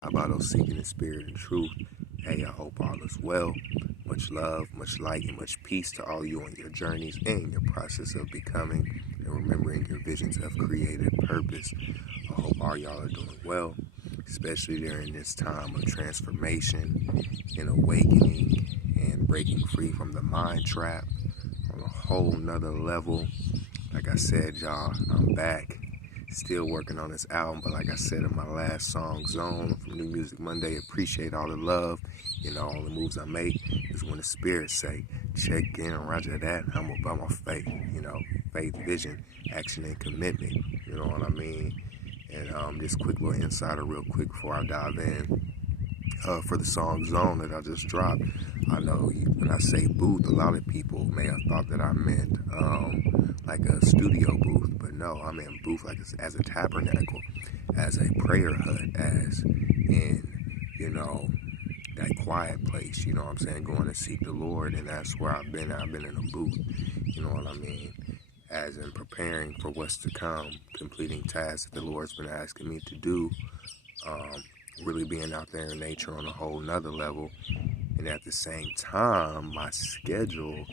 How about those seeking in spirit and truth? Hey, I hope all is well. Much love, much light, and much peace to all you on your journeys and your process of becoming and remembering your visions of creative purpose. I hope all y'all are doing well, especially during this time of transformation and awakening and breaking free from the mind trap on a whole nother level. Like I said, y'all, I'm back. Still working on this album, but like I said in my last song, Zone, from New Music Monday, appreciate all the love, all the moves I make is when the spirits say, check in, roger that, I'm about my faith, faith, vision, action, and commitment, you know what I mean? And just quick little insider real quick before I dive in. For the song Zone that I just dropped, I know when I say booth, a lot of people may have thought that I meant like a studio booth, but no, I meant booth like as a tabernacle, as a prayer hut, as in, that quiet place, you know what I'm saying, going to seek the Lord, and that's where I've been in a booth, you know what I mean, as in preparing for what's to come, completing tasks that the Lord's been asking me to do, really being out there in nature on a whole nother level. And at the same time, my schedule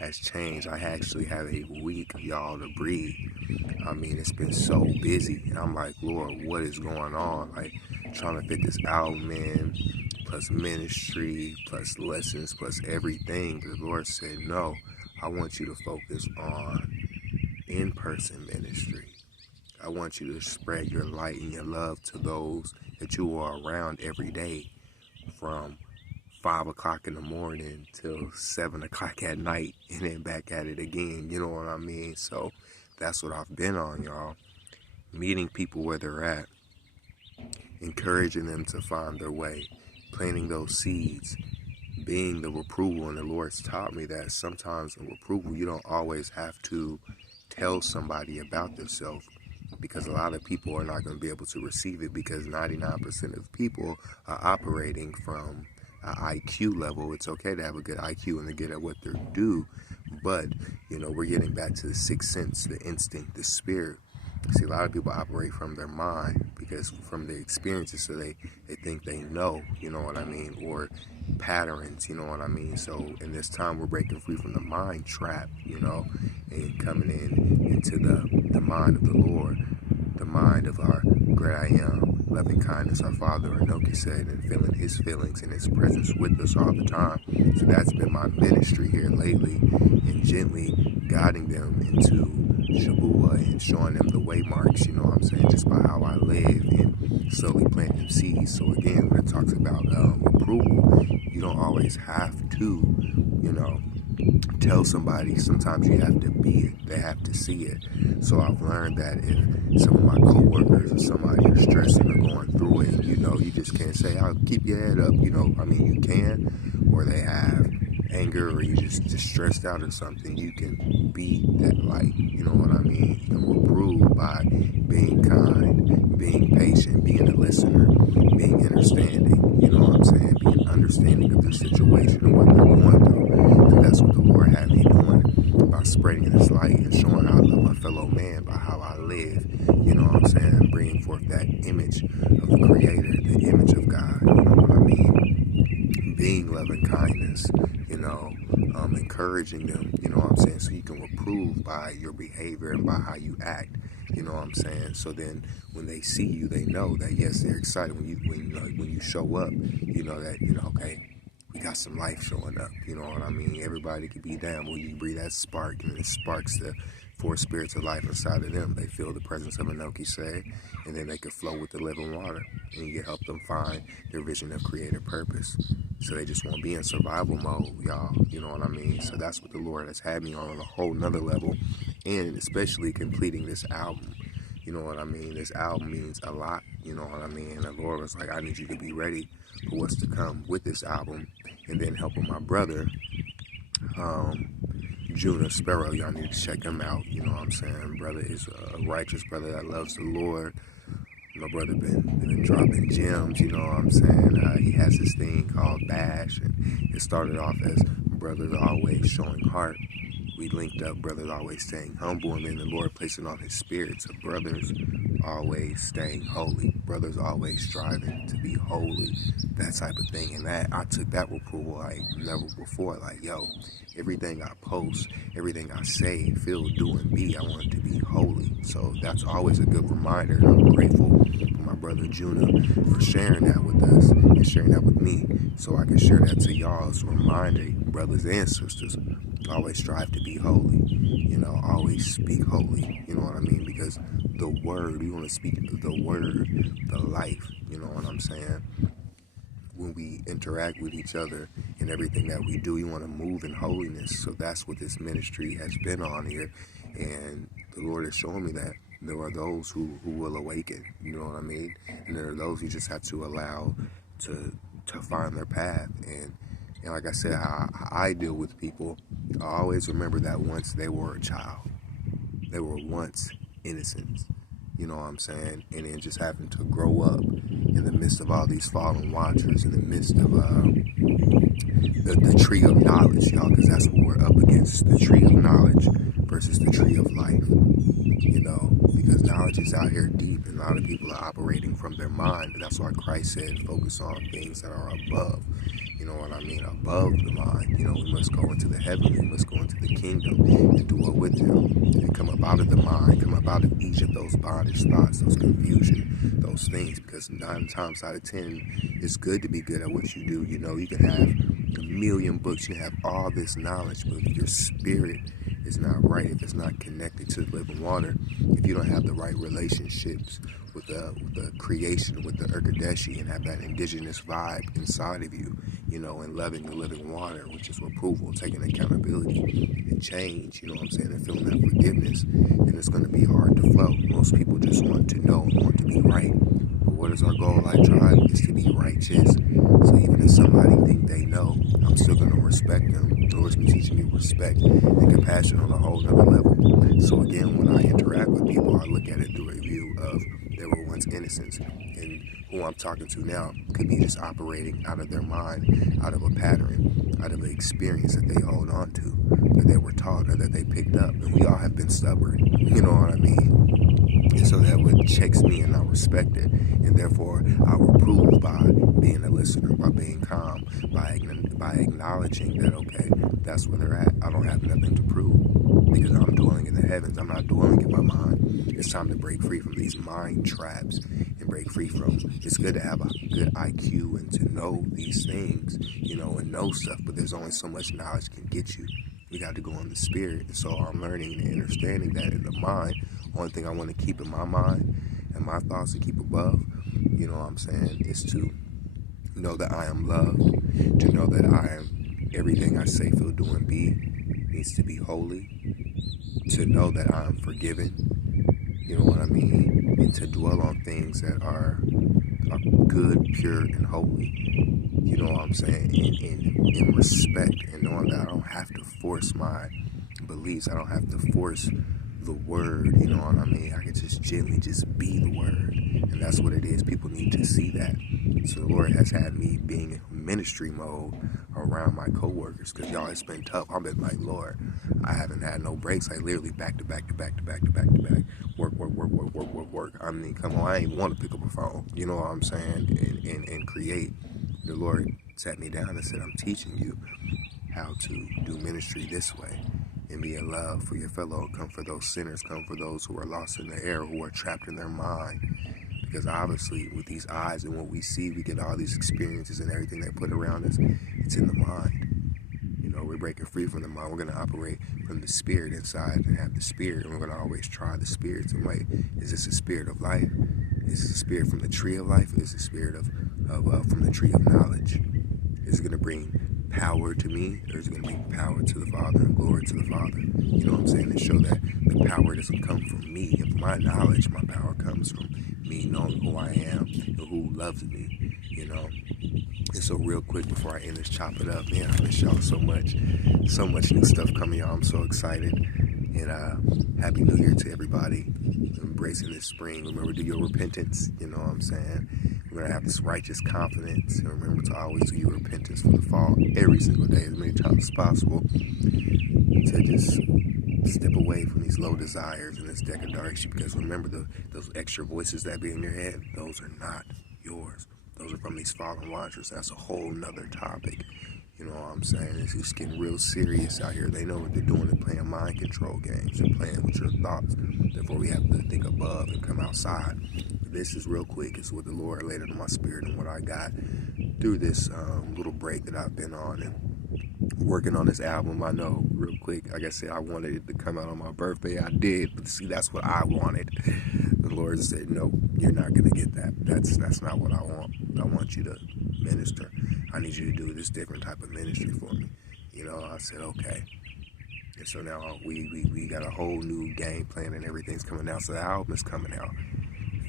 has changed. I actually have a week, y'all, to breathe. I mean, it's been so busy. And I'm like, Lord, what is going on? Like, trying to fit this album in, plus ministry, plus lessons, plus everything. But the Lord said, no, I want you to focus on in-person ministry. I want you to spread your light and your love to those that you are around every day, from 5 o'clock in the morning till 7 o'clock at night, and then back at it again, you know what I mean? So that's what I've been on, y'all. Meeting people where they're at, encouraging them to find their way, planting those seeds, being the reproval. And the Lord's taught me that sometimes in reproval, you don't always have to tell somebody about yourself, because a lot of people are not going to be able to receive it, because 99% of people are operating from an IQ level. It's okay to have a good IQ and to get at what they're due, but we're getting back to the sixth sense, the instinct, the spirit. See, a lot of people operate from their mind, because from their experiences, so they think they know, you know what I mean, or patterns, you know what I mean. So in this time, we're breaking free from the mind trap, and coming into the mind of the Lord, the mind of our great I am, loving kindness, our Father, Anoki said, and feeling His feelings and His presence with us all the time. So that's been my ministry here lately, and gently guiding them into Teshubah and showing them the way marks, you know what I'm saying, just by how I live, and slowly planting seeds. So again, when it talks about approval, you don't always have to, tell somebody. Sometimes you have to be it. They have to see it. So I've learned that if some of my coworkers or somebody are stressing or going through it, you just can't say, "I'll keep your head up." I mean, you can, or they have anger, or you just stressed out or something. You can be that light. You know what I mean? You can reprove by being kind, being patient, being a listener, being understanding. You know what I'm saying? Being understanding of the situation and what they're going through. And that's what the Lord had me doing, by spreading this light and showing how I love my fellow man by how I live. You know what I'm saying? Bringing forth that image of the Creator, the image of God. You know what I mean? Being loving kindness, encouraging them, you know what I'm saying? So you can reprove by your behavior and by how you act. You know what I'm saying? So then when they see you, they know that, yes, they're excited when you show up, okay, we got some life showing up, you know what I mean? Everybody could be down when you breathe that spark, and it sparks the four spirits of life inside of them. They feel the presence of Anoki say, and then they can flow with the living water, and you can help them find their vision of creative purpose. So they just won't be in survival mode, y'all, you know what I mean? So that's what the Lord has had me on a whole nother level, and especially completing this album. You know what I mean? This album means a lot, you know what I mean? And the Lord was like, I need you to be ready for what's to come with this album, and then helping my brother, Juna Sparrow. Y'all need to check him out, you know what I'm saying? Brother is a righteous brother that loves the Lord. My brother been dropping gems, you know what I'm saying? He has this thing called Bash, and it started off as brothers always showing heart. We linked up, brothers always staying humble, and then the Lord placed it on his spirit. So brothers always staying holy, brothers always striving to be holy, that type of thing. And that I took that approval like never before. Like, yo, everything I post, everything I say, feel, do, and be, I want it to be holy. So that's always a good reminder. And I'm grateful for my brother Judah for sharing that with us and sharing that with me, so I can share that to y'all as a reminder, brothers and sisters. Always strive to be holy. Always speak holy. You know what I mean? Because the word, we want to speak the word, the life. You know what I'm saying? When we interact with each other and everything that we do, we want to move in holiness. So that's what this ministry has been on here. And the Lord is showing me that there are those who will awaken. You know what I mean? And there are those you just have to allow to find their path. And like I said, how I deal with people, I always remember that once they were a child. They were once innocent. You know what I'm saying? And then just having to grow up in the midst of all these fallen watchers, in the midst of the tree of knowledge, y'all, because that's what we're up against, the tree of knowledge versus the tree of life. Because knowledge is out here deep, and a lot of people are operating from their mind. And that's why Christ said, focus on things that are above. You know what I mean? Above the mind. We must go into the heaven. We must go into the kingdom and dwell with him. And come up out of the mind, come up out of each of those bondage thoughts, those confusion, those things. Because 9 times out of 10, it's good to be good at what you do. You can have a million books, you can have all this knowledge, but if your spirit is not right, if it's not connected to the living water, if you don't have the right relationships with the creation, with the Urkadeshi, and have that indigenous vibe inside of you, and loving the living water, which is approval, taking accountability and change, and feeling that forgiveness, then it's going to be hard to flow. Most people just want to know and want to be right. But what is our goal, like tribe? Is to be righteous. So even if somebody think they know, I'm still going to respect them. The Lord's been teaching me respect and compassion on a whole nother level. So again, when I interact with people, I look at it through a view of they were once innocents, and who I'm talking to now could be just operating out of their mind, out of a pattern, out of an experience that they hold on to, that they were taught or that they picked up. And we all have been stubborn, you know what I mean? And so that what checks me, and I respect it. And therefore, I will prove by being a listener, by being calm, by acknowledging that, okay, that's where they're at. I don't have nothing to prove because I'm dwelling in the heavens. I'm not dwelling in my mind. It's time to break free from these mind traps and break free from, it's good to have a good IQ and to know these things, and know stuff, but there's only so much knowledge can get you. We got to go in the spirit. And so I'm learning and understanding that in the mind, one thing I want to keep in my mind and my thoughts to keep above, is to know that I am loved, to know that I am everything I say, feel, do, and be needs to be holy, to know that I am forgiven, you know what I mean, and to dwell on things that are good, pure, and holy, you know what I'm saying, in respect, and knowing that I don't have to force my beliefs, I don't have to force the word, you know what I mean, I can just gently just be the word, and that's what it is. People need to see that. So the Lord has had me being in ministry mode around my coworkers, because y'all, it's been tough. I've been like, Lord, I haven't had no breaks, like literally back to back to back to back to back to back, work. I mean, come on, I ain't want to pick up a phone, you know what I'm saying, and create. The Lord sat me down and said, I'm teaching you how to do ministry this way, and be in love for your fellow. Come for those sinners, come for those who are lost in the air, who are trapped in their mind. Because obviously with these eyes and what we see, we get all these experiences and everything they put around us, it's in the mind. We're breaking free from the mind. We're going to operate from the spirit inside and have the spirit, and we're going to always try the spirits and wait, is this a spirit of life? Is this a spirit from the tree of life? Is this a spirit of from the tree of knowledge? Is it going to bring power to me, or is it going to bring power to the Father and glory to the Father? You know what I'm saying? To show that the power doesn't come from me. If my knowledge, my power comes from me knowing who I am and who loves me, And so real quick before I end this, chop it up, man, I miss y'all so much. So much new stuff coming, y'all. I'm so excited. And Happy New Year to everybody. Embracing this spring. Remember, do your repentance. You know what I'm saying? We're going to have this righteous confidence. And remember to always do your repentance from the fall every single day, as many times as possible. To just Step away from these low desires and this decadaration, because remember, those extra voices that be in your head, those are not yours. Those are from these fallen watchers. That's a whole nother topic. You know what I'm saying? It's just getting real serious out here. They know what they're doing. They're playing mind control games. They're playing with your thoughts. Therefore, we have to think above and come outside. This is real quick. It's what the Lord laid into my spirit and what I got through this little break that I've been on and working on this album. I know, real quick, like I said, I wanted it to come out on my birthday. I did, but see, that's what I wanted. The Lord said, no, you're not going to get that. That's not what I want. I want you to minister. I need you to do this different type of ministry for me. You know, I said, okay. And so now we got a whole new game plan and everything's coming out. So the album is coming out.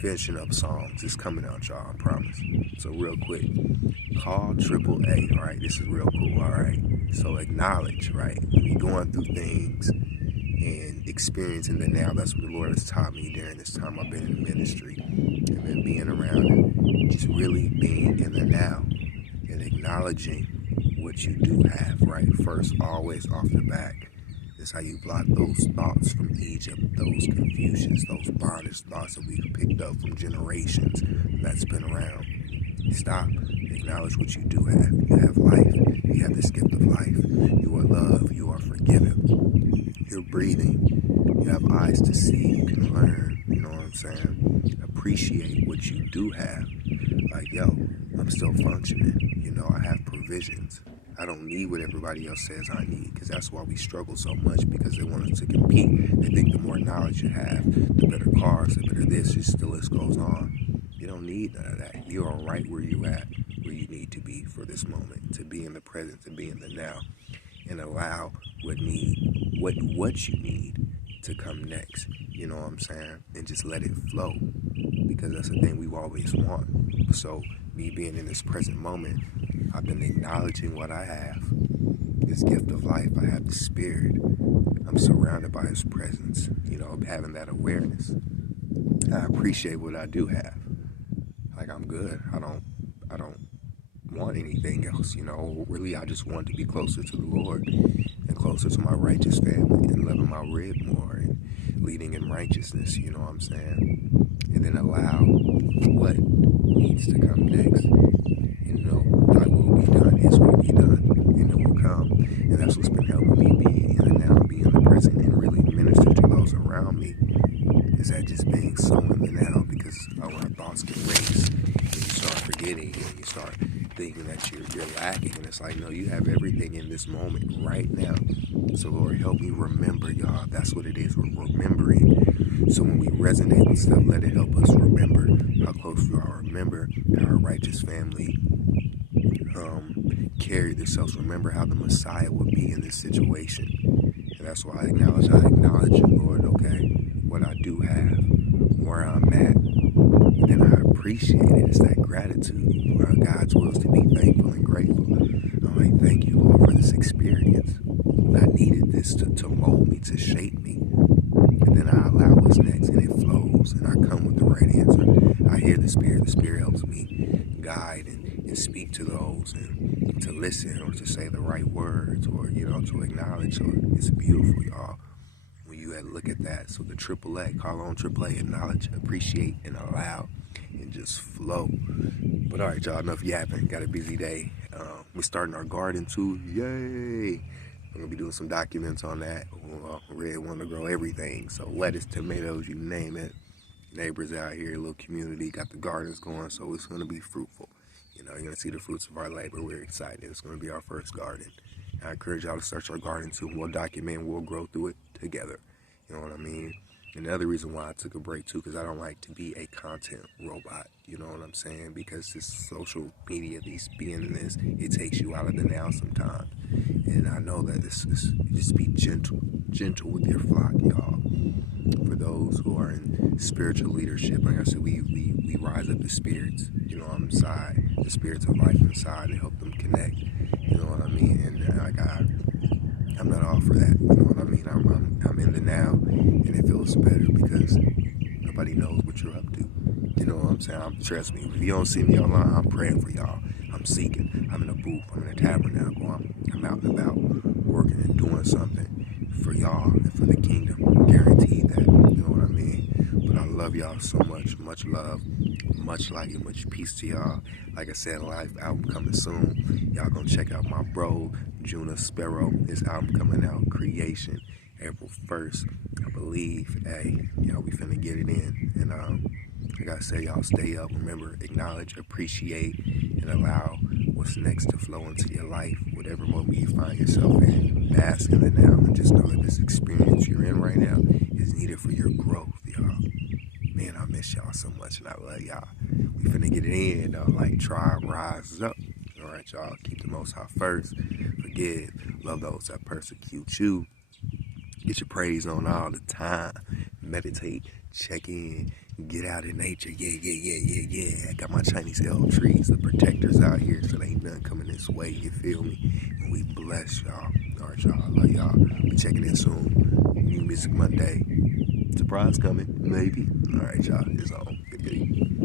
Finishing up songs. It's coming out, y'all, I promise. So real quick, call AAA. All right, this is real cool. All right. So acknowledge, right? When you're going through things and experiencing the now, that's what the Lord has taught me during this time I've been in ministry and been being around and just really being in the now and acknowledging what you do have, right? First, always off the back. That's how you block those thoughts from Egypt, those confusions, those bondage thoughts that we've picked up from generations that's been around. Stop. Acknowledge what you do have. You have life. You have this gift of life. You are loved. You are forgiven. You're breathing. You have eyes to see. You can learn. You know what I'm saying? Appreciate what you do have. Like, yo, I'm still functioning. You know, I have provisions. I don't need what everybody else says I need, because that's why we struggle so much, because they want us to compete. They think the more knowledge you have, the better cars, the better this, just the list goes on. You don't need none of that. You are right where you at, where you need to be for this moment, to be in the present, to be in the now, and allow what you need to come next. You know what I'm saying? And just let it flow, because that's the thing we always want. So me being in this present moment, I've been acknowledging what I have, this gift of life. I have the Spirit. I'm surrounded by His presence, you know, having that awareness. I appreciate what I do have. Like, I'm good. I don't want anything else, you know. Really, I just want to be closer to the Lord and closer to my righteous family and loving my rib more and leading in righteousness, you know what I'm saying? And then allow what needs to come next. You know, thy will be done, His will be done, and it will come. And that's what's been helping me be in the now, be in the present, and really minister to those around me. Is that just being so in the now, because our thoughts can race, and you start forgetting, and you start thinking that you're lacking, and it's like, no, you have everything in this moment right now. So Lord, help me remember, y'all. That's what it is. We're remembering. So when we resonate with stuff, let it help us remember how close we are. Remember how our righteous family carried themselves. Remember how the Messiah would be in this situation. And that's why I acknowledge you, Lord. Okay, what I do have, where I'm at, and then I appreciate it. It's that gratitude. Where God's will is to be thankful and grateful. I'm like, thank you, Lord, for this experience. I needed this to mold me, to shape me. And then I allow what's next, and it flows, and I come with the right answer. I hear the Spirit. The Spirit helps me guide and speak to those, and to listen, or to say the right words, or, you know, to acknowledge. So it's beautiful, y'all, when you look at that. So the AAA, call on AAA, acknowledge, appreciate, and allow, and just flow. But all right, y'all, enough yapping. Got a busy day. We're starting our garden too. Yay! I'm going to be doing some documents on that. Red want to grow everything. So lettuce, tomatoes, you name it. Neighbors out here, little community, got the gardens going. So it's going to be fruitful. You know, you're going to see the fruits of our labor. We're excited. It's going to be our first garden. I encourage y'all to search our garden too. We'll document, we'll grow through it together. You know what I mean? And the other reason why I took a break too, because I don't like to be a content robot. You know what I'm saying? Because this social media, being in this, it takes you out of the now sometimes. And I know that this just be gentle with your flock, y'all. For those who are in spiritual leadership, like I said, we rise up the spirits, you know, on the side, the spirits of life inside, and help them connect. You know what I mean? And I'm not all for that. You know what I mean? I'm in the now, and it feels better because nobody knows what you're up to. You know what I'm saying? Trust me, if you don't see me online, I'm praying for y'all. I'm seeking. I'm in a booth. I'm in a tabernacle. I'm out and about working and doing something for y'all and for the kingdom. Guaranteed that. You know what I mean? But I love y'all so much. Much love, much light, and much peace to y'all. Like I said, live album coming soon. Y'all gonna check out my bro, Juna Sparrow. His album coming out, Creation, April 1st. I believe, hey, we finna get it in. And like I said, y'all stay up. Remember, acknowledge, appreciate, and allow what's next to flow into your life. Whatever moment you find yourself in, bask in the now, and just know that this experience you're in right now is needed for your growth, y'all. Man, I miss y'all so much, and I love y'all. We finna get it in, though. Like, try, rise up. All right, y'all. Keep the Most High first. Forgive. Love those that persecute you. Get your praise on all the time. Meditate. Check in. Get out in nature. Yeah. I got my Chinese elm trees, the protectors out here, so there ain't nothing coming this way. You feel me? And we bless y'all. All right, y'all. I love y'all. Be checking in soon. New Music Monday. Surprise coming, maybe. All right, y'all. It's on. Good.